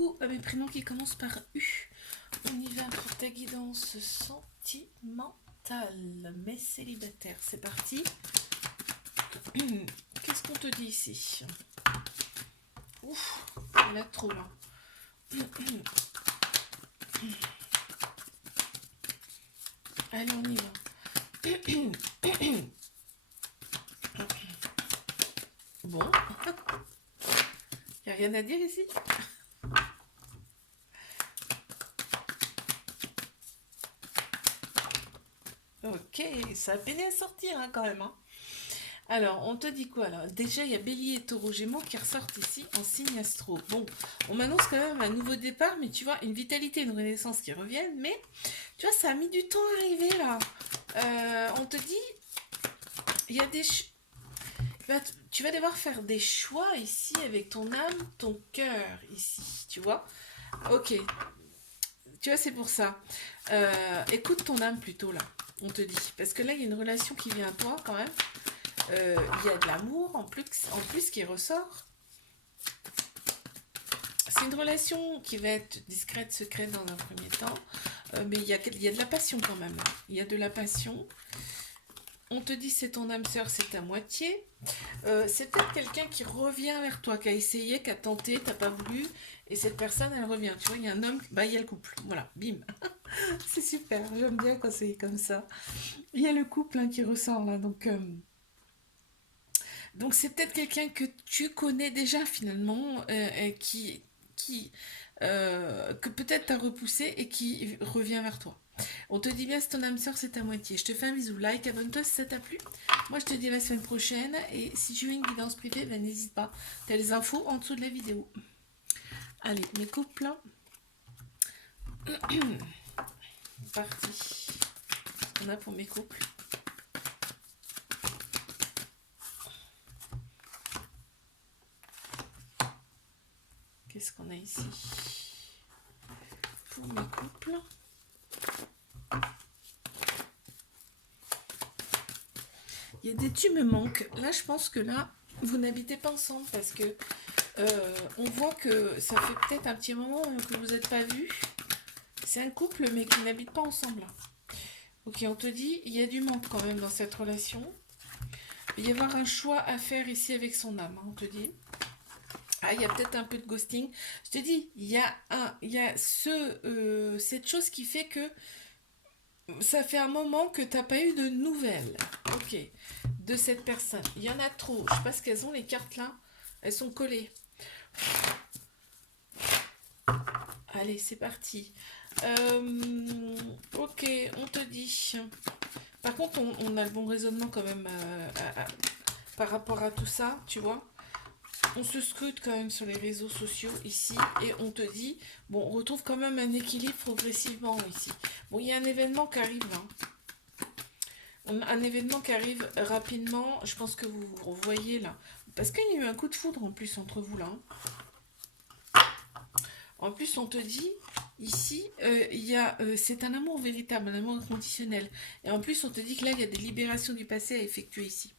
coucou à mes prénoms qui commencent par U. On y va pour ta guidance sentimentale, mais célibataire. C'est parti. Qu'est-ce qu'on te dit ici? Ouf, il y en a trop là. Allez, on y va. Bon. Il n'y a rien à dire ici? Ok, ça a peiné à sortir hein, quand même. Hein. Alors, on te dit quoi là? Déjà, il y a Bélier et Taureau Gémeaux qui ressortent ici en signe astro. Bon, on m'annonce quand même un nouveau départ, mais tu vois, une vitalité, une renaissance qui reviennent. Mais, tu vois, ça a mis du temps à arriver là. On te dit, il y a des... tu vas devoir faire des choix ici avec ton âme, ton cœur ici, tu vois? Ok, tu vois, c'est pour ça. Écoute ton âme plutôt là, on te dit. Parce que là, il y a une relation qui vient à toi quand même. Il y a de l'amour en plus qui ressort. C'est une relation qui va être discrète, secrète dans un premier temps. Mais il y a de la passion quand même. Hein. Il y a de la passion. On te dit c'est ton âme sœur, c'est ta moitié. C'est peut-être quelqu'un qui revient vers toi, qui a essayé, qui a tenté, t'as pas voulu. Et cette personne, elle revient. Tu vois, il y a un homme, bah il y a le couple. Voilà, bim. C'est super, j'aime bien quand c'est comme ça. Il y a le couple hein, qui ressort là, donc c'est peut-être quelqu'un que tu connais déjà finalement, que peut-être t'as repoussé et qui revient vers toi. On te dit bien, c'est ton âme sœur, c'est ta moitié. Je te fais un bisou, like, abonne-toi si ça t'a plu. Moi, je te dis à la semaine prochaine. Et si tu veux une guidance privée, ben, n'hésite pas. Tu as les infos en dessous de la vidéo. Allez, mes couples. Parti. Qu'est-ce qu'on a pour mes couples? Qu'est-ce qu'on a ici? Pour mes couples. Il y a des tu me manques. Là, je pense que là, vous n'habitez pas ensemble parce que on voit que ça fait peut-être un petit moment que vous n'êtes pas vus. C'est un couple mais qui n'habite pas ensemble. Ok, on te dit, il y a du manque quand même dans cette relation. Il va y avoir un choix à faire ici avec son âme, hein, on te dit. Ah, il y a peut-être un peu de ghosting. Je te dis, il y a cette chose qui fait que ça fait un moment que tu n'as pas eu de nouvelles. Ok, de cette personne. Il y en a trop. Je sais pas ce qu'elles ont, les cartes là. Elles sont collées. Allez, c'est parti. Ok, on te dit. Par contre, on a le bon raisonnement quand même par rapport à tout ça, tu vois. On se scrute quand même sur les réseaux sociaux ici et on te dit, bon, on retrouve quand même un équilibre progressivement ici. Bon, il y a un événement qui arrive là. Un événement qui arrive rapidement, je pense que vous vous revoyez là. Parce qu'il y a eu un coup de foudre en plus entre vous là. En plus, on te dit, ici, c'est un amour véritable, un amour inconditionnel. Et en plus, on te dit que là, il y a des libérations du passé à effectuer ici.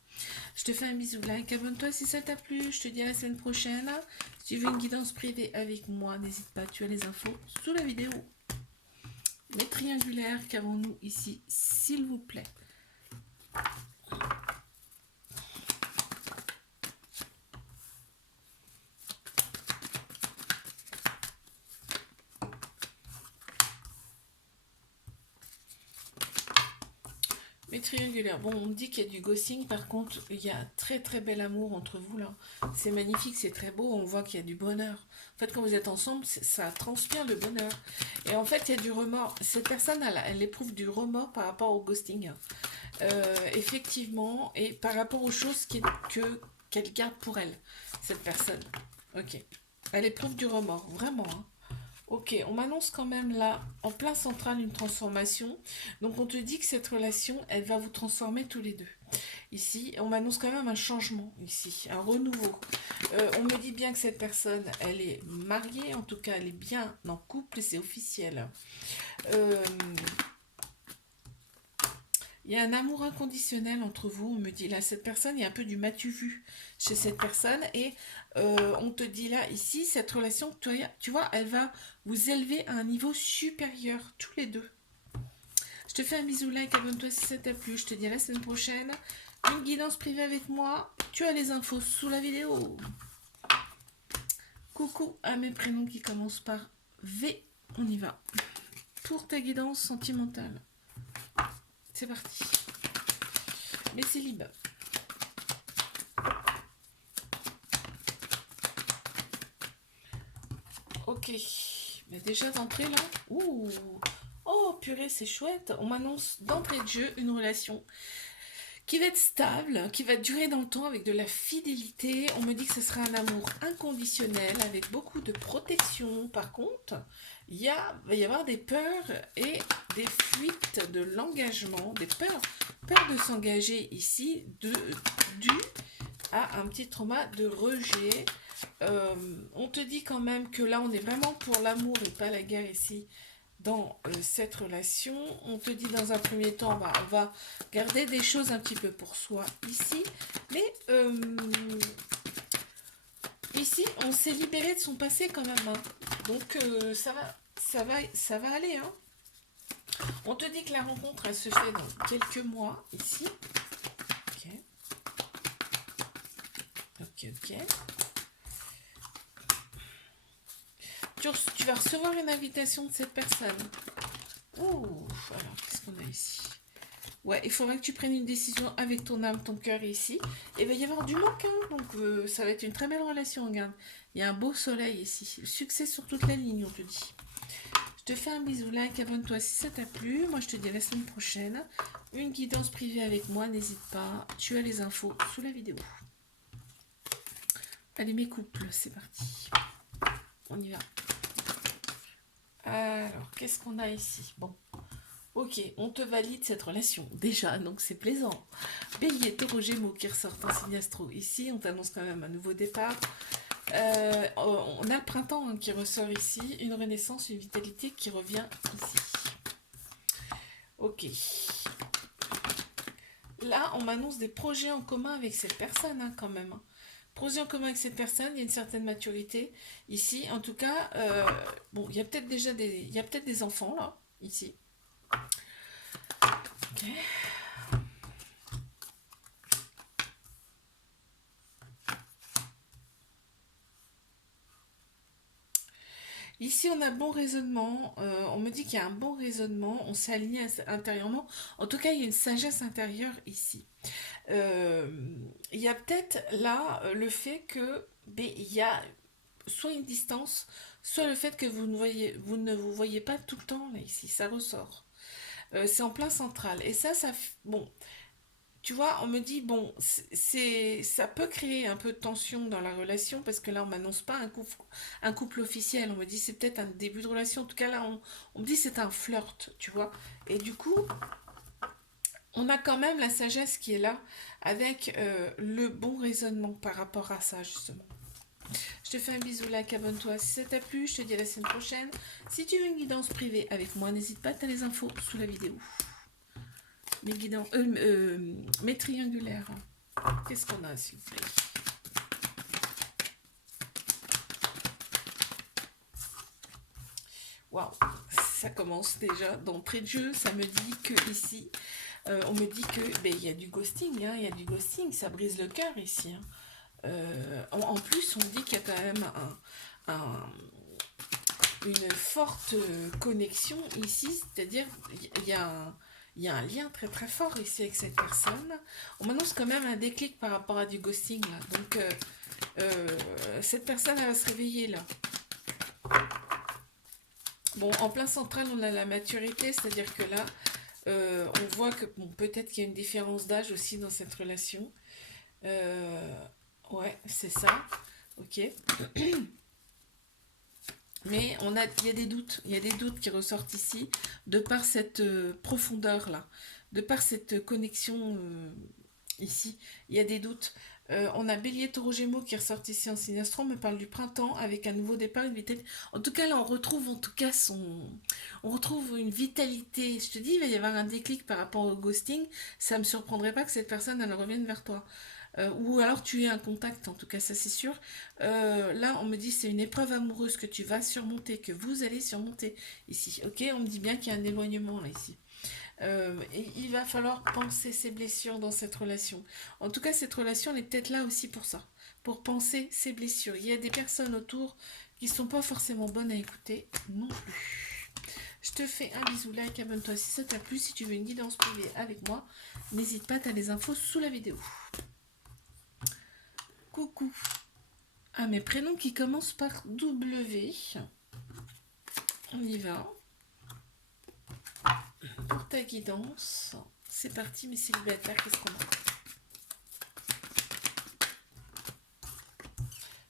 Je te fais un bisou, like, abonne-toi si ça t'a plu. Je te dis à la semaine prochaine. Si tu veux une guidance privée avec moi, n'hésite pas, tu as les infos sous la vidéo. Les triangulaires qu'avons-nous ici, s'il vous plaît? Les triangulaires. Bon, on me dit qu'il y a du ghosting, par contre, il y a un très très bel amour entre vous là. C'est magnifique, c'est très beau, on voit qu'il y a du bonheur. En fait, quand vous êtes ensemble, ça transpire le bonheur. Et en fait, il y a du remords. Cette personne, elle éprouve du remords par rapport au ghosting. Effectivement, et par rapport aux choses qu'elle garde pour elle, cette personne. Ok. Elle éprouve du remords, vraiment. Hein. Ok, on m'annonce quand même là, en plein central, une transformation. Donc on te dit que cette relation, elle va vous transformer tous les deux. Ici, on m'annonce quand même un changement, ici, un renouveau. On me dit bien que cette personne, elle est mariée, en tout cas, elle est bien en couple, c'est officiel. Il Il y a un amour inconditionnel entre vous. On me dit là, cette personne, il y a un peu du m'as-tu vu chez cette personne. Et on te dit là, ici, cette relation, tu vois, elle va vous élever à un niveau supérieur, tous les deux. Je te fais un bisou, like, abonne-toi si ça t'a plu. Je te dis à la semaine prochaine. Une guidance privée avec moi. Tu as les infos sous la vidéo. Coucou à mes prénoms qui commencent par V. On y va. Pour ta guidance sentimentale. C'est parti. Mais c'est libre. Ok. Mais déjà d'entrée là. Ouh. Oh purée, c'est chouette. On m'annonce d'entrée de jeu une relation qui va être stable, qui va durer dans le temps avec de la fidélité. On me dit que ce sera un amour inconditionnel avec beaucoup de protection. Par contre, va y avoir des peurs et des fuites de l'engagement, des peurs de s'engager ici, dû à un petit trauma de rejet. On te dit quand même que là, on est vraiment pour l'amour et pas la guerre ici. Dans cette relation, on te dit dans un premier temps, on va garder des choses un petit peu pour soi ici, mais ici, on s'est libéré de son passé quand même, hein. Donc ça va aller, hein. On te dit que la rencontre, elle se fait dans quelques mois ici. Ok. Tu vas recevoir une invitation de cette personne. Oh, alors, qu'est-ce qu'on a ici? Ouais, il faudra que tu prennes une décision avec ton âme, ton cœur ici. Et il va y avoir du manque, hein, donc ça va être une très belle relation, regarde. Il y a un beau soleil ici. Le succès sur toute la ligne, on te dit. Je te fais un bisou, like, abonne-toi si ça t'a plu. Moi, je te dis à la semaine prochaine. Une guidance privée avec moi, n'hésite pas. Tu as les infos sous la vidéo. Allez, mes couples, c'est parti. On y va. Alors, qu'est-ce qu'on a ici? Bon, ok, on te valide cette relation, déjà, donc c'est plaisant. Bélier, Taureau, Gémeaux qui ressortent en signe astro. Ici, on t'annonce quand même un nouveau départ. On a le printemps hein, qui ressort ici, une renaissance, une vitalité qui revient ici. Ok. Là, on m'annonce des projets en commun avec cette personne, hein, quand même. Projet en commun avec cette personne, il y a une certaine maturité ici. En tout cas, bon, il y a peut-être déjà des enfants là, ici. Ok. Ici, on a bon raisonnement. On me dit qu'il y a un bon raisonnement. On s'est aligné intérieurement. En tout cas, il y a une sagesse intérieure ici. Il y a peut-être là le fait que il y a soit une distance, soit le fait que vous ne vous voyez pas tout le temps là ici. Ça ressort. C'est en plein central. Et ça, bon, tu vois, on me dit, bon, ça peut créer un peu de tension dans la relation parce que là, on m'annonce pas un couple officiel. On me dit, c'est peut-être un début de relation. En tout cas, là, on me dit, c'est un flirt, tu vois. Et du coup, on a quand même la sagesse qui est là avec le bon raisonnement par rapport à ça, justement. Je te fais un bisou, like, abonne-toi si ça t'a plu. Je te dis à la semaine prochaine. Si tu veux une guidance privée avec moi, n'hésite pas, tu as les infos sous la vidéo. Mes guidons, mes triangulaires. Qu'est-ce qu'on a, s'il vous plaît? Waouh, ça commence déjà d'entrée de jeu. Ça me dit que ici, on me dit que il y a du ghosting, hein, il y a du ghosting, ça brise le cœur ici. Hein. En plus, on dit qu'il y a quand même une forte connexion ici, c'est-à-dire il y a un lien très très fort ici avec cette personne. On m'annonce quand même un déclic par rapport à du ghosting là. Donc cette personne elle va se réveiller là. Bon, en plein central on a la maturité, c'est-à-dire que là on voit que bon, peut-être qu'il y a une différence d'âge aussi dans cette relation. Ouais, c'est ça. Ok. Mais il y a des doutes qui ressortent ici, de par cette profondeur-là, de par cette connexion ici, il y a des doutes. On a Bélier, Taureau, Gémeaux qui ressort ici en signe astro, on me parle du printemps avec un nouveau départ, une vitalité. En tout cas, là, on retrouve en tout cas on retrouve une vitalité. Je te dis, il va y avoir un déclic par rapport au ghosting. Ça me surprendrait pas que cette personne, elle revienne vers toi. Ou alors tu es un contact, en tout cas, ça c'est sûr. Là, on me dit c'est une épreuve amoureuse que tu vas surmonter, que vous allez surmonter ici. Ok, on me dit bien qu'il y a un éloignement là ici. Et il va falloir penser ses blessures dans cette relation. En tout cas, cette relation, elle est peut-être là aussi pour ça, pour penser ses blessures. Il y a des personnes autour qui sont pas forcément bonnes à écouter non plus. Je te fais un bisou, like, abonne-toi si ça t'a plu. Si tu veux une guidance privée avec moi, n'hésite pas, tu as les infos sous la vidéo. Coucou. Ah, mes prénoms qui commencent par W. On y va. Pour ta guidance, c'est parti, mes célibataires, qu'est-ce qu'on a?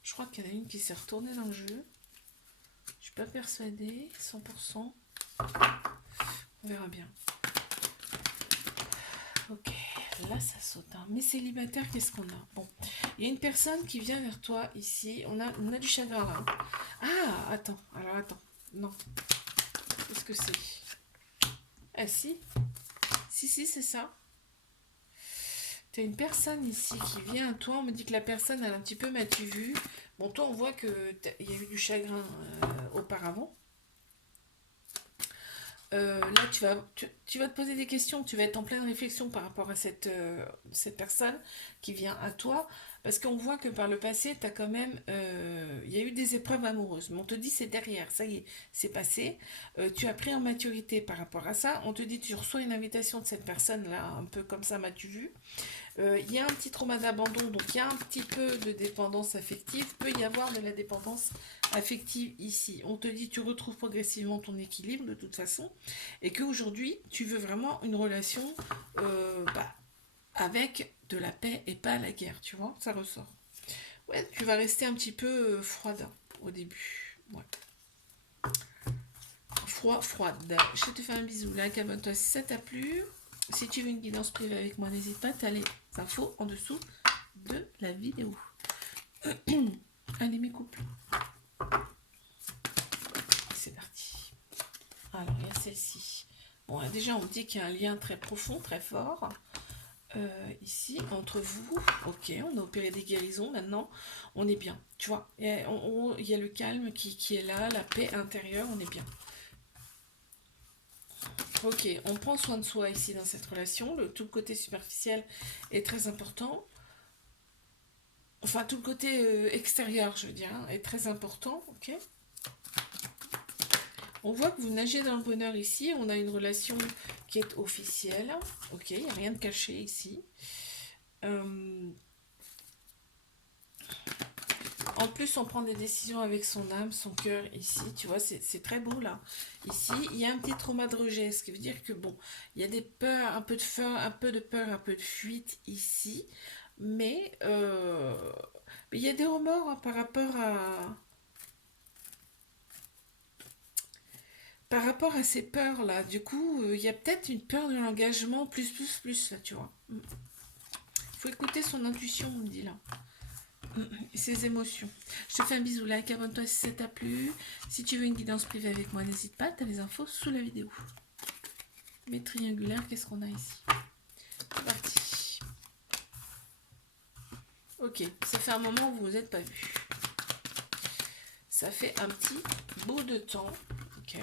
Je crois qu'il y en a une qui s'est retournée dans le jeu. Je suis pas persuadée, 100%. On verra bien. Ok, là ça saute. Hein. Mes célibataires, qu'est-ce qu'on a? Bon, il y a une personne qui vient vers toi ici. On a du chagrin là. Ah, attends, alors attends. Non. Qu'est-ce que c'est? Ah si. Si, c'est ça. Tu as une personne ici qui vient à toi. On me dit que la personne, elle a un petit peu m'as-tu vu. Bon, toi, on voit qu'il y a eu du chagrin auparavant. Là, tu vas te poser des questions. Tu vas être en pleine réflexion par rapport à cette personne qui vient à toi. Parce qu'on voit que par le passé, tu as quand même... il y a eu des épreuves amoureuses. Mais on te dit c'est derrière. Ça y est, c'est passé. Tu as pris en maturité par rapport à ça. On te dit tu reçois une invitation de cette personne-là, un peu comme ça, m'as-tu vu. Il y a un petit trauma d'abandon, donc il y a un petit peu de dépendance affective. Peut y avoir de la dépendance affective ici. On te dit tu retrouves progressivement ton équilibre de toute façon et qu'aujourd'hui tu veux vraiment une relation avec de la paix et pas la guerre, tu vois, ça ressort. Ouais, tu vas rester un petit peu froide au début. Ouais. Froide. Je te fais un bisou, like, abonne-toi si ça t'a plu. Si tu veux une guidance privée avec moi, n'hésite pas, tu as les infos en dessous de la vidéo. Allez mes couples. C'est parti. Alors, il y a celle-ci. Bon, là, déjà, on me dit qu'il y a un lien très profond, très fort. Ici, entre vous. Ok, on a opéré des guérisons. Maintenant, on est bien. Tu vois, il y a le calme qui est là, la paix intérieure, on est bien. Ok, on prend soin de soi ici dans cette relation. Tout le côté superficiel est très important. Enfin, tout le côté extérieur, je veux dire, hein, est très important. Ok. On voit que vous nagez dans le bonheur ici. On a une relation qui est officielle. Ok, il n'y a rien de caché ici. En plus, on prend des décisions avec son âme, son cœur ici. Tu vois, c'est très beau là. Ici, il y a un petit trauma de rejet, ce qui veut dire que bon, il y a des peurs, un peu de peur, un peu de fuite ici. Mais il y a des remords hein, par rapport à ces peurs là. Du coup, il y a peut-être une peur de l'engagement plus là, tu vois. Il faut écouter son intuition, on me dit là. Ses émotions. Je te fais un bisou, like, abonne-toi si ça t'a plu. Si tu veux une guidance privée avec moi, n'hésite pas, tu as les infos sous la vidéo. Mes triangulaires, qu'est-ce qu'on a ici? C'est parti. Ok, ça fait un moment où vous vous êtes pas vus. Ça fait un petit bout de temps. Ok.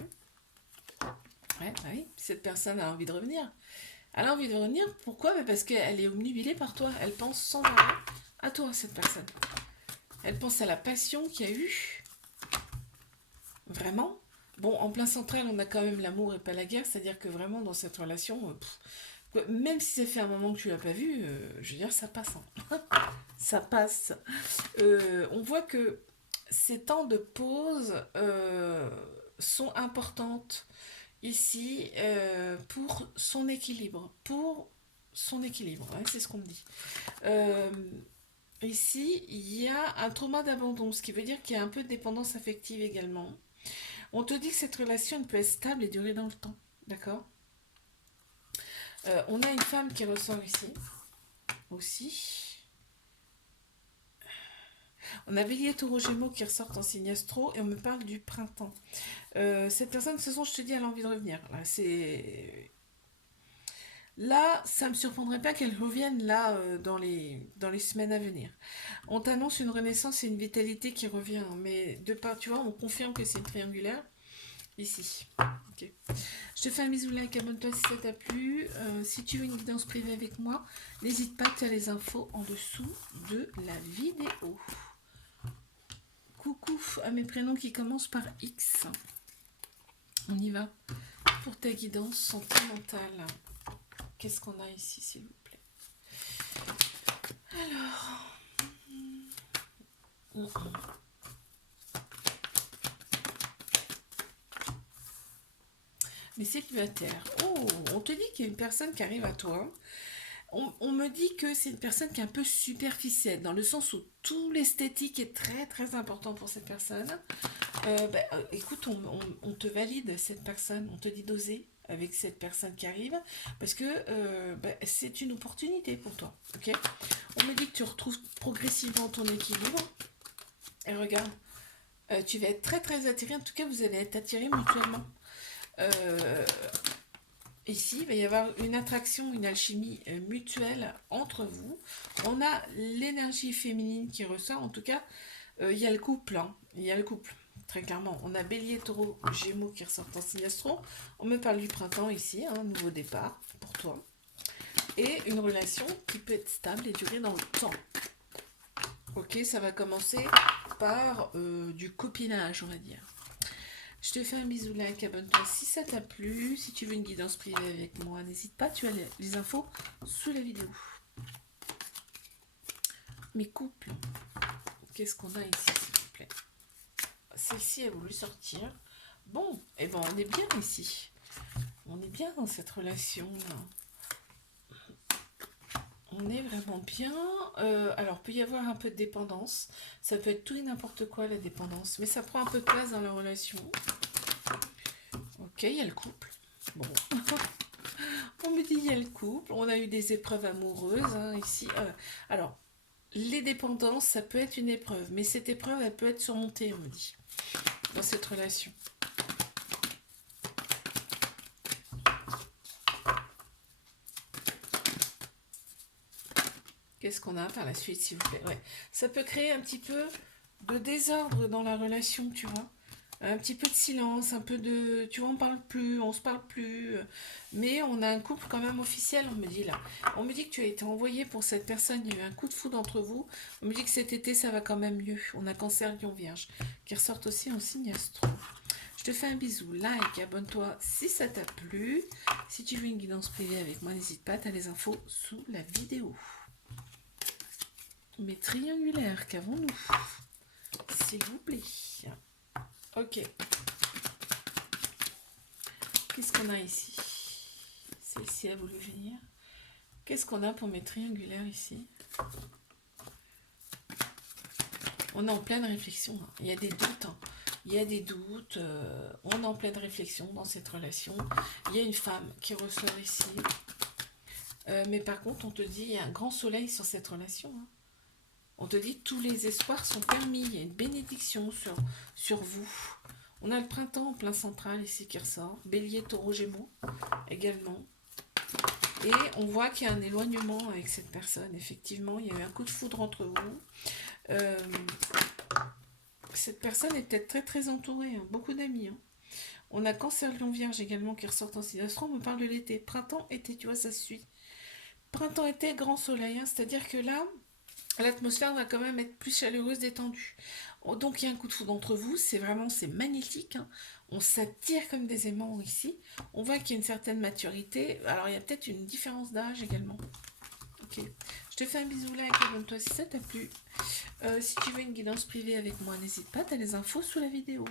Ouais, bah oui, cette personne a envie de revenir. Elle a envie de revenir, pourquoi? Parce qu'elle est omnubilée par toi. Elle pense sans arrêt à toi, cette personne. Elle pense à la passion qu'il y a eu. Vraiment. Bon, en plein central, on a quand même l'amour et pas la guerre. C'est-à-dire que vraiment, dans cette relation, même si ça fait un moment que tu l'as pas vu, je veux dire, ça passe. Hein. Ça passe. On voit que ces temps de pause sont importantes ici pour son équilibre. Pour son équilibre, hein, c'est ce qu'on me dit. Ici, il y a un trauma d'abandon, ce qui veut dire qu'il y a un peu de dépendance affective également. On te dit que cette relation peut être stable et durer dans le temps. D'accord. On a une femme qui ressort ici. Aussi. On a Bélier, Taureau, Gémeaux qui ressortent en signe astro et on me parle du printemps. Cette personne, de toute façon, je te dis, elle a envie de revenir. Là, ça ne me surprendrait pas qu'elle revienne là dans les semaines à venir. On t'annonce une renaissance et une vitalité qui revient, mais de part, tu vois, on confirme que c'est une triangulaire ici. Ok. Je te fais un bisou, like, abonne-toi si ça t'a plu. Si tu veux une guidance privée avec moi, n'hésite pas, tu as les infos en dessous de la vidéo. Coucou à mes prénoms qui commencent par X. On y va pour ta guidance sentimentale. Qu'est-ce qu'on a ici, s'il vous plaît? Alors... Mais célibataire. Oh, on te dit qu'il y a une personne qui arrive à toi. On me dit que c'est une personne qui est un peu superficielle, dans le sens où tout l'esthétique est très très important pour cette personne. Écoute, on te valide cette personne, on te dit d'oser avec cette personne qui arrive, parce que c'est une opportunité pour toi. Ok. On me dit que tu retrouves progressivement ton équilibre. Et regarde, tu vas être très très attiré, en tout cas vous allez être attirés mutuellement. Ici, il va y avoir une attraction, une alchimie mutuelle entre vous. On a l'énergie féminine qui ressort. En tout cas, il y a le couple. Hein. Il y a le couple, très clairement. On a Bélier, Taureau, Gémeaux qui ressortent en signe astro. On me parle du printemps ici, un nouveau départ pour toi. Et une relation qui peut être stable et durer dans le temps. Ok, ça va commencer par du copinage, on va dire. Je te fais un bisou, like, abonne-toi si ça t'a plu. Si tu veux une guidance privée avec moi, n'hésite pas, tu as les infos sous la vidéo. Mes couples, qu'est-ce qu'on a ici, s'il vous plaît? Celle-ci a voulu sortir. Bon, et ben on est bien ici. On est bien dans cette relation-là. On est vraiment bien. Alors, peut y avoir un peu de dépendance. Ça peut être tout et n'importe quoi, la dépendance. Mais ça prend un peu de place dans la relation. Ok, il y a le couple. Bon. On me dit il y a le couple. On a eu des épreuves amoureuses hein, ici. Alors, les dépendances, ça peut être une épreuve. Mais cette épreuve, elle peut être surmontée, on me dit. Dans cette relation. Qu'est-ce qu'on a par la suite, s'il vous plaît? Ouais. Ça peut créer un petit peu de désordre dans la relation, tu vois. Un petit peu de silence, un peu de... Tu vois, on se parle plus. Mais on a un couple quand même officiel, on me dit là. On me dit que tu as été envoyé pour cette personne, il y a eu un coup de foudre entre vous. On me dit que cet été, ça va quand même mieux. On a Cancer, Lion, Vierge, qui ressortent aussi en signe astro. Je te fais un bisou, like, abonne-toi si ça t'a plu. Si tu veux une guidance privée avec moi, n'hésite pas, tu as les infos sous la vidéo. Mais triangulaire, qu'avons-nous? S'il vous plaît. Ok. Qu'est-ce qu'on a ici? Celle-ci a voulu venir. Qu'est-ce qu'on a pour mes triangulaires ici? On est en pleine réflexion. Hein. Il y a des doutes. Hein. Il y a des doutes. On est en pleine réflexion dans cette relation. Il y a une femme qui ressort ici. Mais par contre, on te dit il y a un grand soleil sur cette relation. Hein. On te dit tous les espoirs sont permis. Il y a une bénédiction sur vous. On a le printemps en plein central ici qui ressort. Bélier, Taureau, Gémeaux également. Et on voit qu'il y a un éloignement avec cette personne. Effectivement, il y a eu un coup de foudre entre vous. Cette personne est peut-être très très entourée. Hein, beaucoup d'amis. Hein. On a Cancer, Lion, Vierge également qui ressortent en signe astro. On me parle de l'été. Printemps, été, tu vois, ça se suit. Printemps, été, grand soleil. Hein, c'est-à-dire que là... L'atmosphère va quand même être plus chaleureuse, détendue. Donc il y a un coup de foudre entre vous, c'est magnétique. Hein. On s'attire comme des aimants ici. On voit qu'il y a une certaine maturité. Alors il y a peut-être une différence d'âge également. Ok. Je te fais un bisou là, abonne-toi si ça t'a plu. Si tu veux une guidance privée avec moi, n'hésite pas, tu as les infos sous la vidéo.